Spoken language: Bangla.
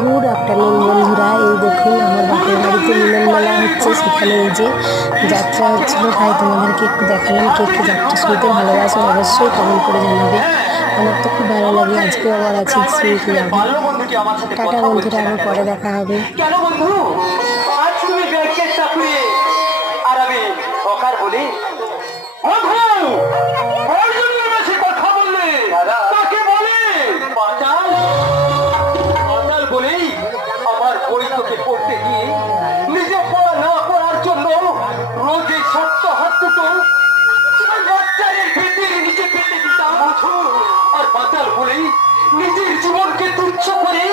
গুড আফটারনুন বন্ধুরা, এই দেখুন আমার বাপের বাড়িতে মিলন মেলা হচ্ছে। সেখানে এই যে যাত্রা হচ্ছিল, তাই তোমাদেরকে একটু দেখালাম। কে কে যাত্রা শুনতে ভালোবাসো অবশ্যই কমেন্ট করে জানাবে। আমার তো খুব ভালো লাগে। আজকেও আবার আছি শুনতে যাবো। টাটা বন্ধুরা, আবার পরে দেখা হবে। কেন বন্ধু আজ তুমি ব্যাংকের চাকরি আর আমি ঠকার বলি বন্ধু ওই জন্য বেশি কথা বললে তাকে বলে পাতাল পাতাল বলেই আমার বই তোকে পড়তে গিয়ে নিজে পড়া না করার জন্য রোজ এই সত্য হাত দুটো বাচ্চারের পেটের নিচে পেটে দিতাম। আর পাতাল বলেই নিজের জীবনকে তুচ্ছ করে